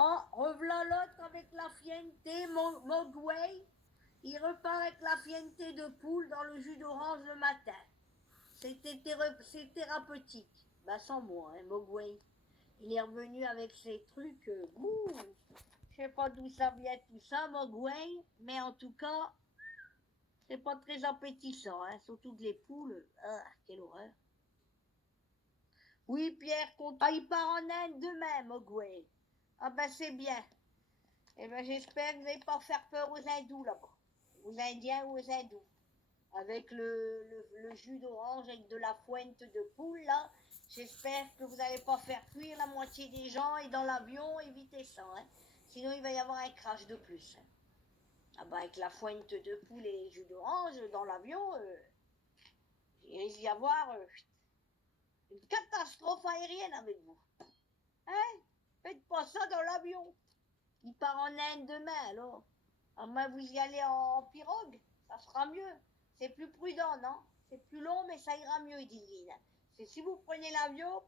Oh, rev'là l'autre avec la fienté, Mogwai. Il repart avec la fienté de poule dans le jus d'orange le matin. C'est thérapeutique. Bah sans moi, hein, Mogwai. Il est revenu avec ses trucs. Je sais pas d'où ça vient tout ça, Mogwai, mais en tout cas, c'est pas très appétissant, hein, surtout que les poules. Ah, quelle horreur. Oui, Pierre, ah, il part en Inde demain, Mogwai. Ah ben c'est bien. Eh ben j'espère que vous n'allez pas faire peur aux hindous là-bas. Aux indiens ou aux hindous. Avec le jus d'orange avec de la fuente de poule là, j'espère que vous n'allez pas faire fuir la moitié des gens et dans l'avion, évitez ça. Hein. Sinon il va y avoir un crash de plus. Hein. Ah ben avec la fuente de poule et le jus d'orange dans l'avion, il risque d'y avoir une catastrophe aérienne avec vous. Hein? Faites pas ça dans l'avion. Il part en Inde demain, alors. À moins vous y allez en pirogue, ça sera mieux. C'est plus prudent, non? C'est plus long, mais ça ira mieux, dit Lynn. C'est si vous prenez l'avion,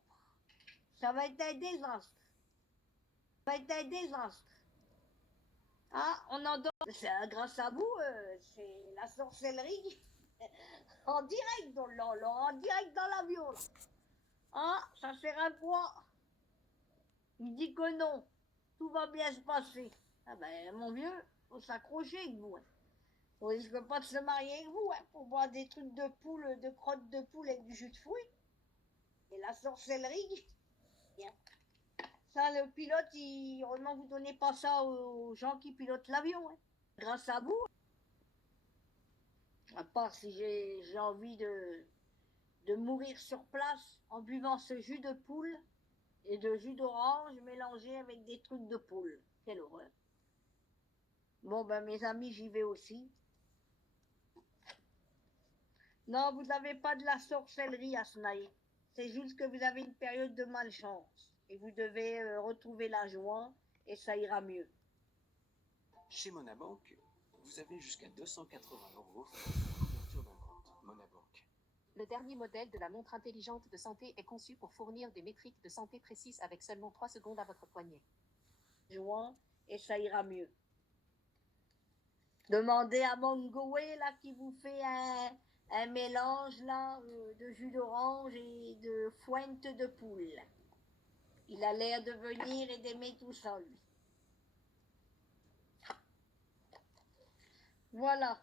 ça va être un désastre. Ça va être un désastre. Ah, on en donne. Grâce à vous, c'est la sorcellerie en direct en direct dans l'avion. Ah, ça sert à quoi? Il dit que non. Tout va bien se passer. Ah ben, mon vieux, faut s'accrocher avec vous. Hein. On risque pas de se marier avec vous, hein, pour boire des trucs de poule, de crottes de poule avec du jus de fruits. Et la sorcellerie. Bien. Ça, le pilote, heureusement vous donnez pas ça aux gens qui pilotent l'avion. Hein. Grâce à vous. À part si j'ai envie de mourir sur place en buvant ce jus de poule et de jus d'orange mélangé avec des trucs de poule. Quelle horreur. Bon, ben mes amis, j'y vais aussi. Non, vous n'avez pas de la sorcellerie à Snaï. C'est juste que vous avez une période de malchance. Et vous devez retrouver la joie et ça ira mieux. Chez Monabank, vous avez jusqu'à 280 € pour l'ouverture d'un compte Monabank. Le dernier modèle de la montre intelligente de santé est conçu pour fournir des métriques de santé précises avec seulement 3 secondes à votre poignet. Joie et ça ira mieux. Demandez à Mongoé là qui vous fait un mélange là de jus d'orange et de fuente de poule. Il a l'air de venir et d'aimer tout ça lui. Voilà.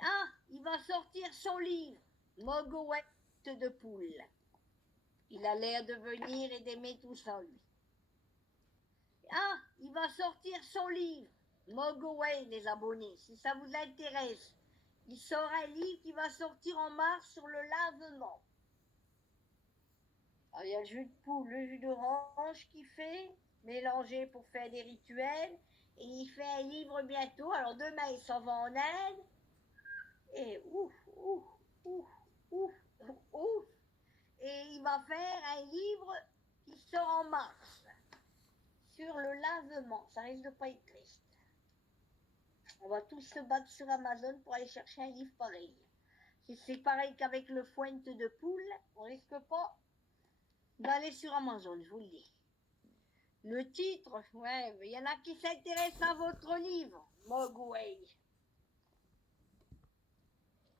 Ah, il va sortir son livre, Mogouette de poule. Il a l'air de venir et d'aimer tout ça lui. Ah, il va sortir son livre, Mogouet les abonnés, si ça vous intéresse. Il sort un livre qui va sortir en mars sur le lavement. Alors, il y a le jus de poule, le jus d'orange qu'il fait, mélangé pour faire des rituels. Et il fait un livre bientôt. Alors demain, il s'en va en Inde. Et ouf. Et il va faire un livre qui sort en mars sur le lavement. Ça risque de pas être triste. On va tous se battre sur Amazon pour aller chercher un livre pareil. Si c'est pareil qu'avec le fuente de poule, on risque pas d'aller sur Amazon, je vous le dis. Le titre, ouais, il y en a qui s'intéressent à votre livre, Mogwai.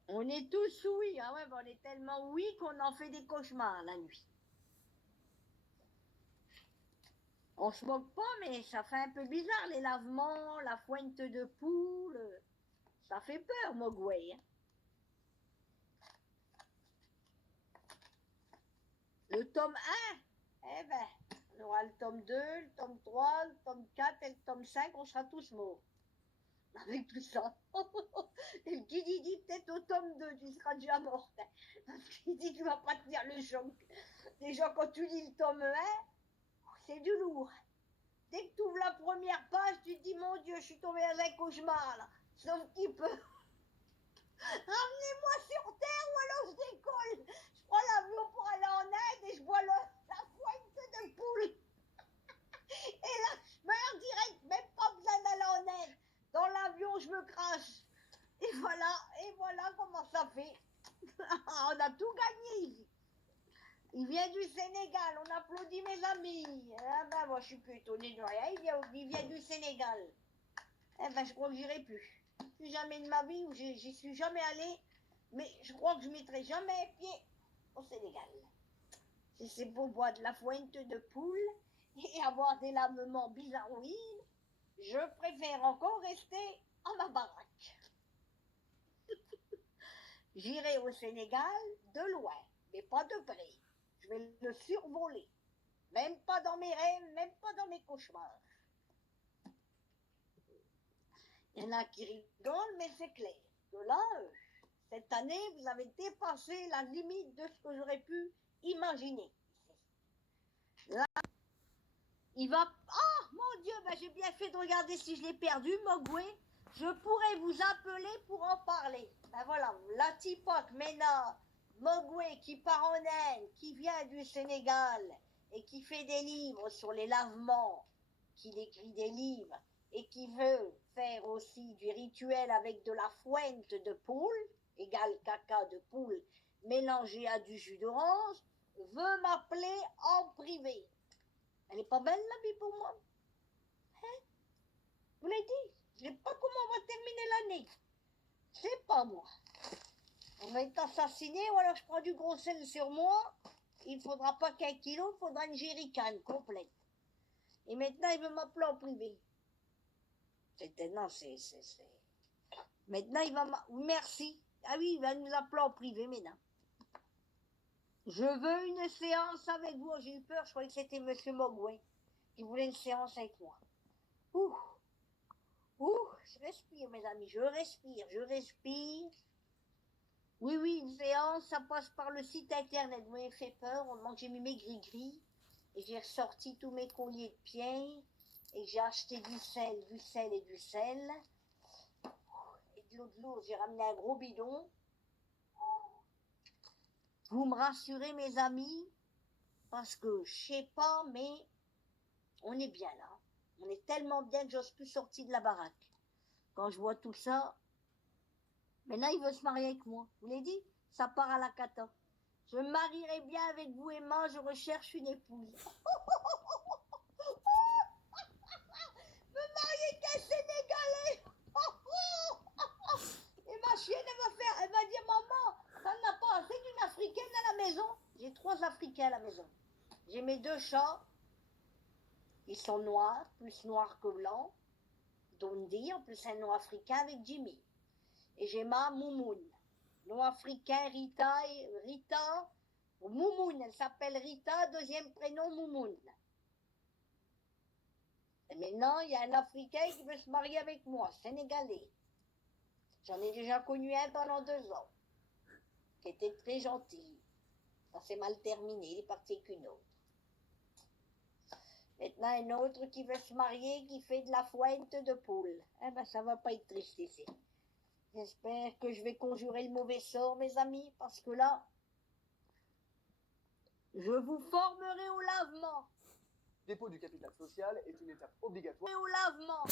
On est tous oui, ah ouais, on est tellement oui qu'on en fait des cauchemars la nuit. On se moque pas, mais ça fait un peu bizarre, les lavements, la fuente de poule. Ça fait peur, Mogwai. Hein. Le tome 1, eh ben, on aura le tome 2, le tome 3, le tome 4 et le tome 5, on sera tous morts. Avec tout ça. Et qui dit peut-être au tome 2, tu seras déjà morte. Hein. Parce qu'il dit que tu vas pas tenir le choc. Déjà, quand tu lis le tome 1, c'est du lourd. Dès que tu ouvres la première page, tu te dis, mon Dieu, je suis tombée dans un cauchemar, là. Sauf qu'il peut. Ramenez-moi sur Terre ou alors je décolle. Je prends l'avion pour aller en Inde et je bois la fuente de poule. Et là, je meurs direct, même pas besoin d'aller en Inde. Dans l'avion, je me crache. Et voilà comment ça fait. On a tout gagné ici. Il vient du Sénégal, on applaudit mes amis. Ah ben moi je suis plus étonnée de rien, il vient du Sénégal. Eh ben je crois que j'irai plus. Plus jamais de ma vie, où j'y suis jamais allée, mais je crois que je mettrai jamais pied au Sénégal. Si c'est pour boire de la fuente de poule et avoir des lamements bizarroïdes, je préfère encore rester à ma baraque. J'irai au Sénégal de loin, mais pas de près. Je vais le survoler. Même pas dans mes rêves, même pas dans mes cauchemars. Il y en a qui rigolent, mais c'est clair que là, cette année, vous avez dépassé la limite de ce que j'aurais pu imaginer. Là, il va... Oh, mon Dieu, ben j'ai bien fait de regarder si je l'ai perdu, Mogwai. Je pourrais vous appeler pour en parler. Ben voilà, la Tipoc, Mena, Mogwai qui part en Inde, qui vient du Sénégal et qui fait des livres sur les lavements, qui écrit des livres et qui veut faire aussi du rituel avec de la fuente de poule, égale caca de poule, mélangé à du jus d'orange, veut m'appeler en privé. Elle est pas belle la vie pour moi? Hein? Vous l'avez dit? Je sais pas comment on va terminer l'année. Je sais pas moi. On va être assassiné ou alors je prends du gros sel sur moi. Il faudra pas qu'un kilo, il faudra une jerrycan complète. Et maintenant il veut m'appeler en privé. Non, c'est... Maintenant il va merci. Ah oui, il va nous appeler en privé maintenant. Je veux une séance avec vous. J'ai eu peur, je croyais que c'était Monsieur Mogwai qui voulait une séance avec moi. Ouh, je respire, mes amis, je respire. Oui, une séance, ça passe par le site internet. Vous m'avez fait peur, au moment que j'ai mis mes gris-gris, et j'ai ressorti tous mes colliers de pieds, et j'ai acheté du sel. Et de l'eau, j'ai ramené un gros bidon. Vous me rassurez, mes amis, parce que je sais pas, mais on est bien là. On est tellement bien que j'ose plus sortir de la baraque. Quand je vois tout ça, maintenant il veut se marier avec moi. Je vous l'ai dit, ça part à la cata. Je me marierai bien avec vous, Emma, je recherche une épouse. Me marier avec un Sénégalais. Et ma chienne, elle va dire, maman, ça n'a pas assez d'une Africaine à la maison. J'ai 3 Africains à la maison. J'ai mes 2 chats. Ils sont noirs, plus noirs que blancs. Dondi, en plus un nom africain avec Jimmy. Et j'ai ma Moumoun. Nom africain, Rita, ou Moumoun, elle s'appelle Rita, deuxième prénom Moumoun. Et maintenant, il y a un Africain qui veut se marier avec moi, sénégalais. J'en ai déjà connu un pendant 2 ans, qui était très gentil. Ça s'est mal terminé, il est parti avec une autre. Maintenant, un autre qui veut se marier, qui fait de la fuente de poule. Eh ben, ça va pas être triste ici. J'espère que je vais conjurer le mauvais sort, mes amis, parce que là, je vous formerai au lavement. Dépôt du capital social est une étape obligatoire. Au lavement.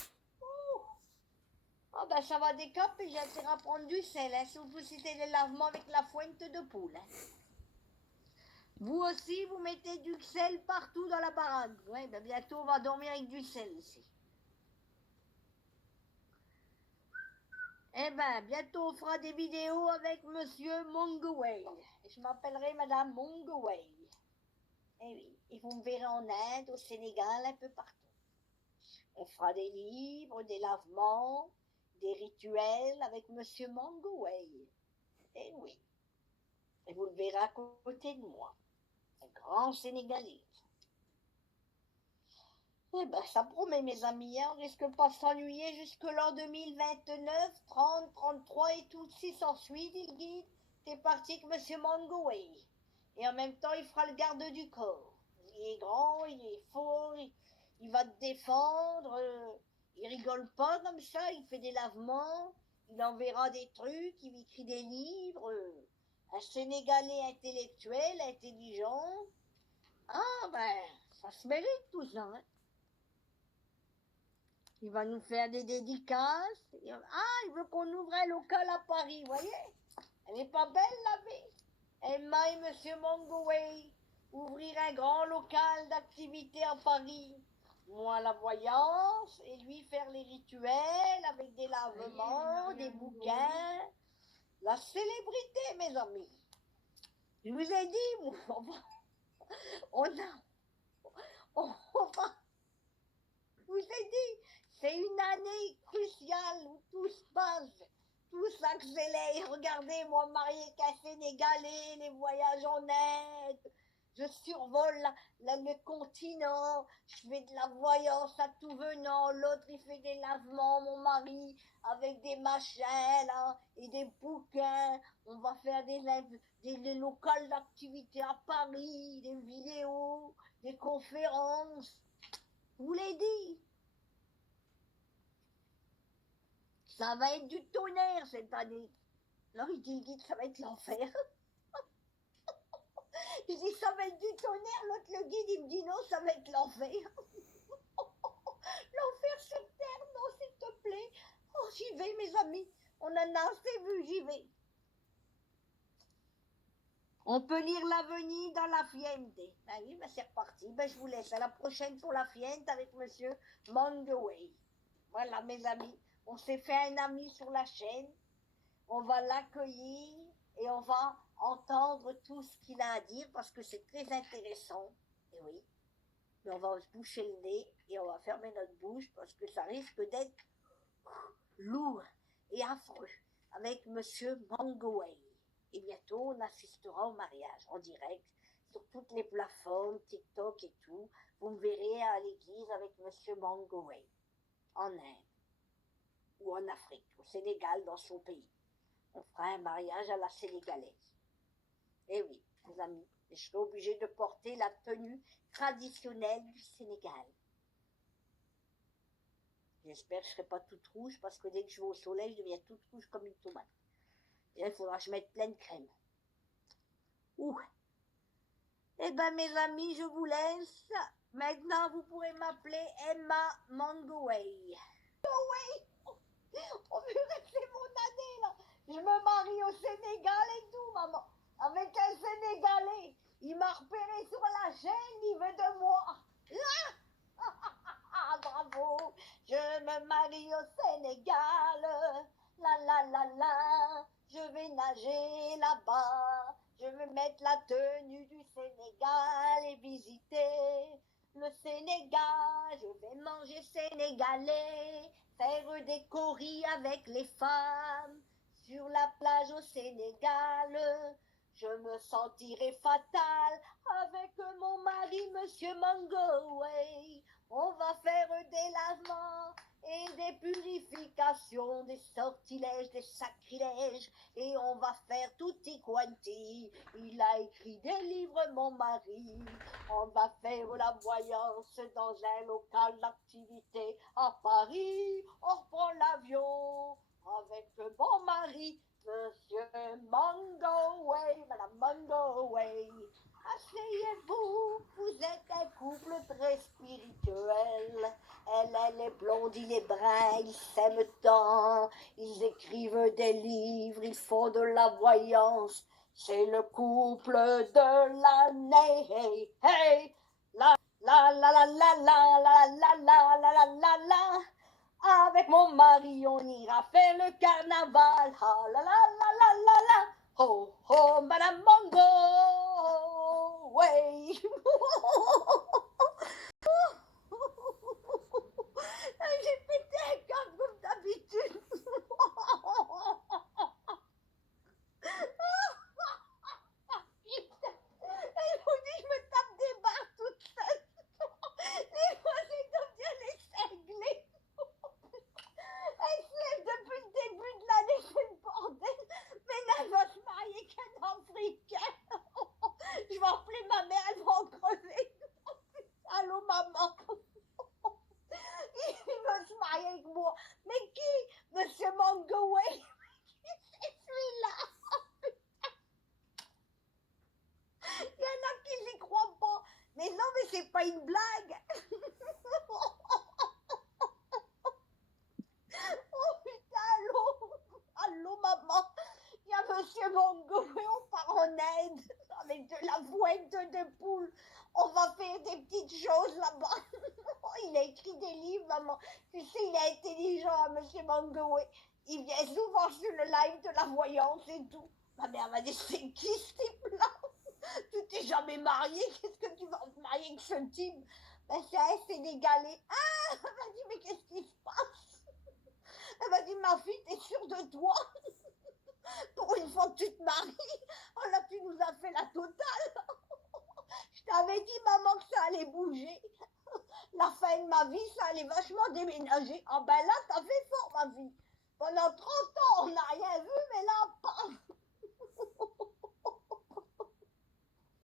Ah ben ça va décaper, j'ai intérêt à prendre du sel, hein, surtout si c'est le lavement avec la fuente de poule. Hein. Vous aussi, vous mettez du sel partout dans la baraque. Ouais, ben bientôt on va dormir avec du sel ici. Eh ben, bientôt on fera des vidéos avec Monsieur Mogwai. Je m'appellerai Madame Mogwai. Eh oui, et vous me verrez en Inde, au Sénégal, un peu partout. On fera des livres, des lavements, des rituels avec Monsieur Mogwai. Eh oui. Et vous le verrez à côté de moi. Un grand Sénégalais. Eh ben, ça promet, mes amis, hein. On risque pas de s'ennuyer jusque l'an 2029, 30, 33 et tout si s'ensuit, dit le guide. T'es parti avec Monsieur Mogwai. Et en même temps, il fera le garde du corps. Il est grand, il est fort, il va te défendre. Il rigole pas comme ça, il fait des lavements, il enverra des trucs, il écrit des livres. Un Sénégalais intellectuel, intelligent. Ah ben, ça se mérite tout ça. Hein. Il va nous faire des dédicaces. Ah, il veut qu'on ouvre un local à Paris, vous voyez? Elle n'est pas belle la vie. Emma et Monsieur Mogwai. un grand local d'activité à Paris. Moi, la voyance, et lui faire les rituels avec des lavements, des bouquins. La célébrité, mes amis. Je vous ai dit, on va, je vous ai dit, c'est une année cruciale où tout se passe, tout s'accélère. Regardez, moi marié qu'un Sénégalais, les voyages en Inde, je survole le continent, je fais de la voyance à tout venant, l'autre il fait des lavements, mon mari, avec des machins là, et des bouquins. On va faire des locales d'activité à Paris, des vidéos, des conférences. Je vous l'ai dit. Ça va être du tonnerre cette année. Alors il dit que ça va être l'enfer. Je dis ça va être du tonnerre, l'autre le guide il me dit non, ça va être l'enfer. L'enfer sur terre, non s'il te plaît. Oh j'y vais mes amis, on en a assez vu, j'y vais. On peut lire l'avenir dans la Fiente. Ben oui, ben c'est reparti. Ben je vous laisse à la prochaine pour la Fiente avec monsieur Mangaway. Voilà mes amis, on s'est fait un ami sur la chaîne. On va l'accueillir et on va entendre tout ce qu'il a à dire parce que c'est très intéressant. Et oui, mais on va se boucher le nez et on va fermer notre bouche parce que ça risque d'être lourd et affreux avec monsieur Mangaway. Et bientôt, on assistera au mariage en direct sur toutes les plateformes, TikTok et tout. Vous me verrez à l'église avec monsieur Mangaway en Inde ou en Afrique, au Sénégal, dans son pays. On fera un mariage à la sénégalaise. Eh oui, mes amis, je serai obligée de porter la tenue traditionnelle du Sénégal. J'espère que je ne serai pas toute rouge parce que dès que je vais au soleil, je deviens toute rouge comme une tomate. Et là, il faudra que je mette plein de crème. Ouh. Eh bien, mes amis, je vous laisse. Maintenant, vous pourrez m'appeler Emma Mangaway. Oh purée, c'est mon année là. Je me marie au Sénégal et tout, maman. Avec un Sénégalais. Il m'a repéré sur la chaîne, il veut de moi. Ah, bravo. Je me marie au Sénégal. La la la la. Je vais nager là-bas. Je vais mettre la tenue du Sénégal et visiter le Sénégal. Je vais manger sénégalais. Faire des coris avec les femmes sur la plage au Sénégal. Je me sentirai fatale avec mon mari, monsieur Mangaway. On va faire des lavements et des purifications, des sortilèges, des sacrilèges. Et on va faire tutti quanti. Il a écrit des livres, mon mari. On va faire la voyance dans un local d'activité à Paris. On reprend l'avion avec mon mari, monsieur Mangaway, madame Mangaway. Asseyez-vous, vous êtes un couple très spirituel. Elle est blonde, il est brun, ils s'aiment tant. Ils écrivent des livres, ils font de la voyance. C'est le couple de l'année. Hey, hey, la la la la la la la la la la la la la. Avec mon mari, on ira faire le carnaval. Ah la la la la la la. Ho ho, Madame Mango. Ouais. J'ai pété un câble comme d'habitude. Elle vous dit je me tape des barres toute seule. Les voisins doivent bien les cingler. Elle se lève depuis le début de l'année, c'est le bordel. Mais elle va se marier qu'un Africain. Je vais appeler ma mère, elle va en crever. Allô maman. Il veut se marier avec moi. Mais qui? Monsieur Mangaway. C'est celui-là. Il y en a qui n'y croient pas. Mais non, mais c'est pas une blague. Oh putain, allô. Allô maman. Il y a monsieur Mangaway, on part en Inde avec de la vouette de poule. On va faire des petites choses là-bas. Il a écrit des livres, maman. Tu sais, il est intelligent, monsieur Mangoué. Il vient souvent sur le live de la voyance et tout. Ma mère m'a dit, c'est qui ce type-là? Tu t'es jamais marié, qu'est-ce que tu vas te marier avec ce type? Ben c'est un Sénégalais. Ah, elle m'a dit, mais qu'est-ce qui se passe? Elle m'a dit, ma fille, t'es sûre de toi? Pour une fois que tu te maries, oh là, tu nous as fait la totale. Je t'avais dit, maman, que ça allait bouger. La fin de ma vie, ça allait vachement déménager. Ah ben là, t'as fait fort, ma vie. Pendant 30 ans, on n'a rien vu, mais là, paf.